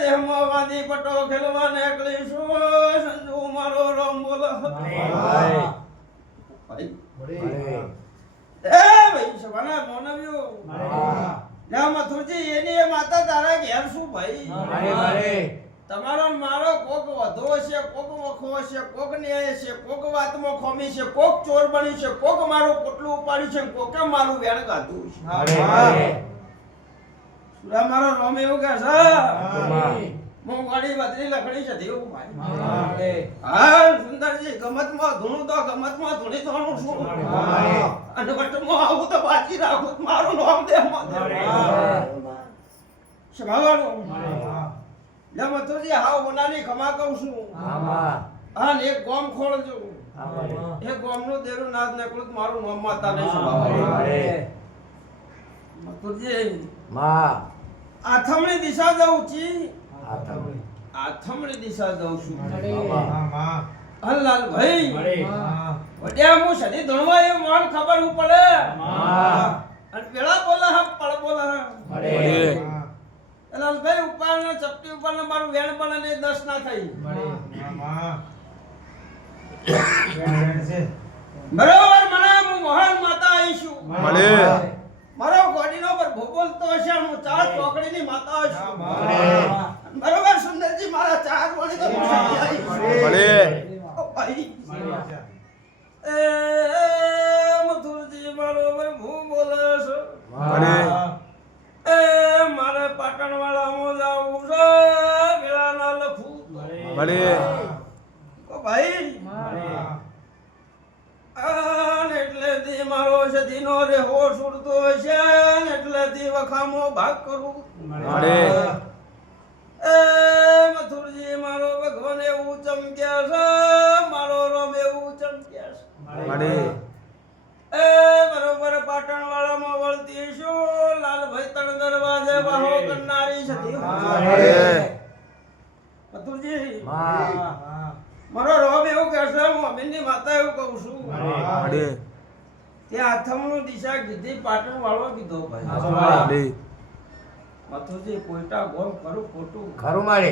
દેહમો વાદી પટો ખેલવા નીકળીશું સંજુ મારો રામ બોલ ભાઈ ભાઈ સવાના મોનવ્યો ના મથુરજી એની માતા તારા ઘેર શું ભાઈ તમારો મારો કોક વધો છે કોક વખો છે કોક ન્યાય છે કોક વાતમાં ખોમી છે કોક ચોર બની છે કોક મારું પોટલું ઉપાડ્યું છે કોકે મારું વેણ ગાધું છે સુરા મારો રોમ એવું કે છે મો ગાડી બદરી લખડી છે દેવું ભાઈ હા સુંદરજી ગમતમાં ધૂણું તો ગમતમાં ધૂણી ધોણું છું અને વટમાં આવું તો બાકી રાખું મારું નામ દે શભાવાનું લે મથુરજી હાવ બોલાની ખમા કહું છું હા ને એક ગોમ ખોળજો એક ગોમનું દેરું નાદ નકળું મારું નામ માતા નહીં શભાવાનું મથુરજી આથમણી દિશા જાઉં છી આથમણી દિશા જાઉં છું હલાલ ભાઈ વડ્યા હું સદી ધણવા એ માન ખબર હું પડે અને પેલા બોલા હમ પળ બોલા હમ હલાલ ભાઈ ઉપર ને ચપટી ઉપર ને મારું વેણ બને ને 10 ના થઈ બરોબર મને હું મોહન માતા આવીશું મારો ગોડીનો પર ભોગવતો હશે હું ચાર ચોકડીની માતા છું બરોબર સુંદરજી મારા ચાર વળી તો ભાઈ એ મથુરજી બરોબર ભૂ બોલે છે એ મારે પાટણ વાળા મો જાવું છે વેળા ના લખું ભાઈ એટલે દી મારો સદીનો રેહો છૂટતો છે એટલે દી વખામો ભાગ કરું એ મથુરજી મારો ભગવાન એવું ચમક્યા છે મારો રોમ એવું ચમક્યા છે એ બરોબર પાટણ વાળામાં વળતી શું લાલભાઈ તણ દરવાજે બાહો કરનારી સદી મથુરજી મારો રોમ એવું કહેશે હું અમીનની માતા એવું કહું છું ત્યાં આથમનું દિશા કીધી પાટણ વાળો કીધો ભાઈ મથુરજી કોઈટા ગોમ ખરું ખોટું ખરું મારે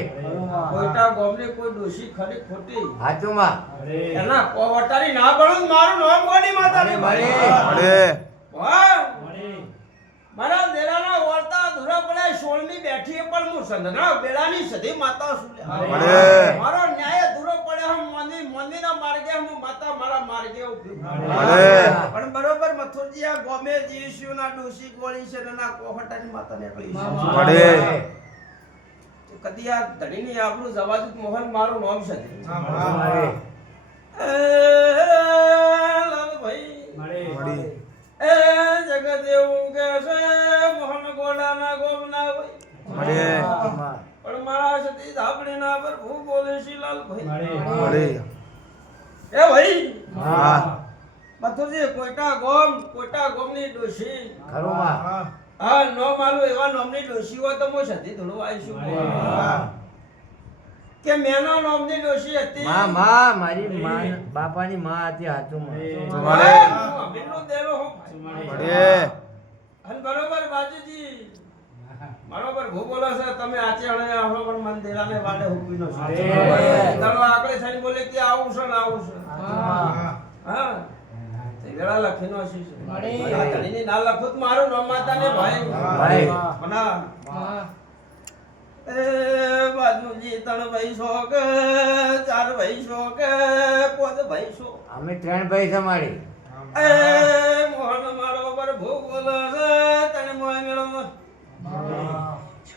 કોઈટા ગોમને કોઈ દોષી ખરી ખોટી હાચું માં એના કોવટારી ના બળું મારું નામ કોની માતા ને મારા દેરાના વર્તા ધુરા પડે 16મી બેઠી પણ હું સંધના બેડાની સધી માતા છું મારો ન્યાય ધુરો પડે હમ મંદિરના માર્ગે હું માતા મારા માર્ગે ઉભી પણ બરોબર મથુરજી આ ગોમે જીશુના ડોશી ગોળી છે ના કોહટાની માતા નીકળી છે કદી આ ધણીની આપણું જવાજુત મોહન મારું નામ છે લાલ ભાઈ એ જગત એવું કે છે મોહન ગોડાના ગોમના હોય પણ મારા સતી ધાબડીના પર હું બોલે શીલાલ ભાઈ એ ભાઈ મથુરજી કોઈટા ગોમની ડોશી ખરું હા નો માલું એવા નોમની ડોશી હોય તો હું સતી ધોળું આવીશું કે મેના નોમની ડોશી હતી મારી બાપાની માં હતી હાચું બરોબર બાજુજી બરોબર ભૂ બોલે છે તમે આચે હણે આવો પણ મન દેરાને વાડે હુકીનો છે તારો આકડે થઈને બોલે કે આવું છે ને આવું છે હા તે વેળા લખીનો છે આ ધણીની ના લખુત મારું નામ માતાને ભાઈ બના એ બાજુજી ત્રણ ભાઈ છો કે ચાર ભાઈ છો કે પાંચ ભાઈ છો અમે 3 ભાઈ છે મારી એ મોહન મારો પર ભૂ બોલે છે તને મોય મેળો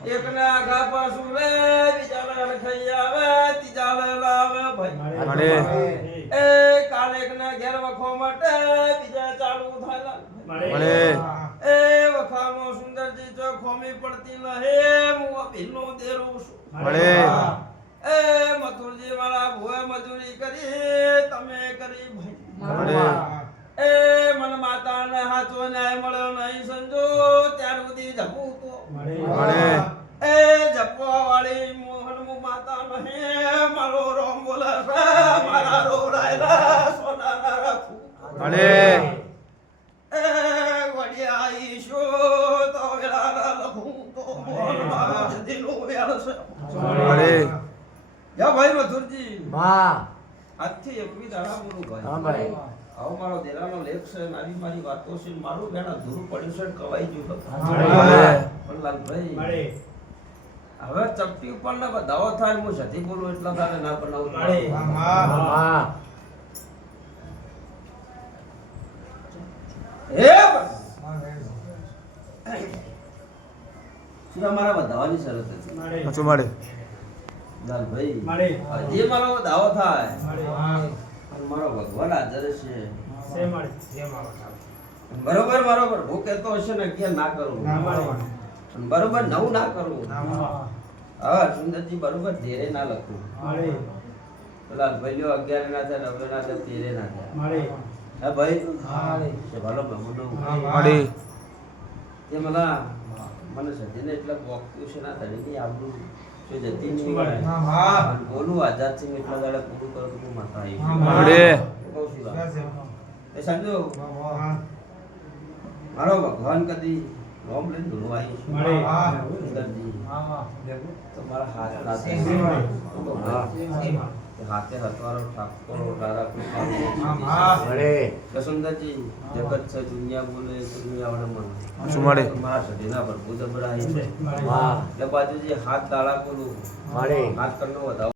એક ને આગા પાછું રે બીજા ને ખાઈ આવે ત્રીજા ને લાવે ભાઈ એ કાલે એક ને ઘેર વખો માટે બીજા ચાલુ થાય એ વખામો સુંદરજી જો ખોમી પડતી ન હે હું ભીનો દેરું છું એ મથુરજી વાળા ભોએ મજૂરી કરી તમે કરી ભાઈ એ મન માતા ને હાચો ન્યાય મળ્યો નહીં સંજો ત્યાર સુધી જપું તો એ જપવા વાળી મોહન મુ માતા નહીં મારો રોમ બોલે મારા રોડાયલા સોના ના રાખું એ વડિયા ઈશો તો વેળા લખું તો મારો સતીનો વેળ છે. મળે જા ભાઈ મથુરજી માં આજથી 21 દાડા બોલું ભાઈ. હા ભાઈ આવો મારો દેરાનો લેખ છે ને આવી મારી વાતો છે ને મારું બેન અધૂરું પડ્યું છે ને કવાઈ ગયું છે. મળે પણ લાલભાઈ હવે ચપટી ઉપર ના બધાઓ થાય ને હું સતી બોલું એટલા તારે ના બનાવું માં હે શું મારા બધાવાની શરત હતી સાચું મળે લાલભાઈ જે મારો દાવો થાય અને મારો ભગવાન હાજર છે બરોબર બરોબર હું કહેતો હશે ને કે ના કરું અને બરોબર નવું ના કરું હા સુંદરજી બરોબર ધીરે ના લખું લાલભાઈ લ્યો 11 ના થાય 9 ના થાય 13 ના થાય હા ભાઈ કે ભાલો બહુનો મળે તે મને સજીને એટલે બોક્યું છે ના તડી ની આબરૂ છે જતી નહીં અને બોલું આઝાદ સિંહ એટલા દાડા પૂરું કરું તો માતા આવી મળે કહું છું વાત. એ સમજો મારો ભગવાન કદી રોમ લઈને ધૂળવા આવી સુંદરજી તો મારા હાથ હાથે હથવારો ઠાકોરો તારા કૃપા મળે સુંદરજી જગત છે દુનિયા બોલે દુનિયા વડે મન સાચું મળે મારા સદીના પર બુધ બળાઈ માં એટલે બાજુજી હાથ દાડા બોલું મળે હાથ કરનો વધાવો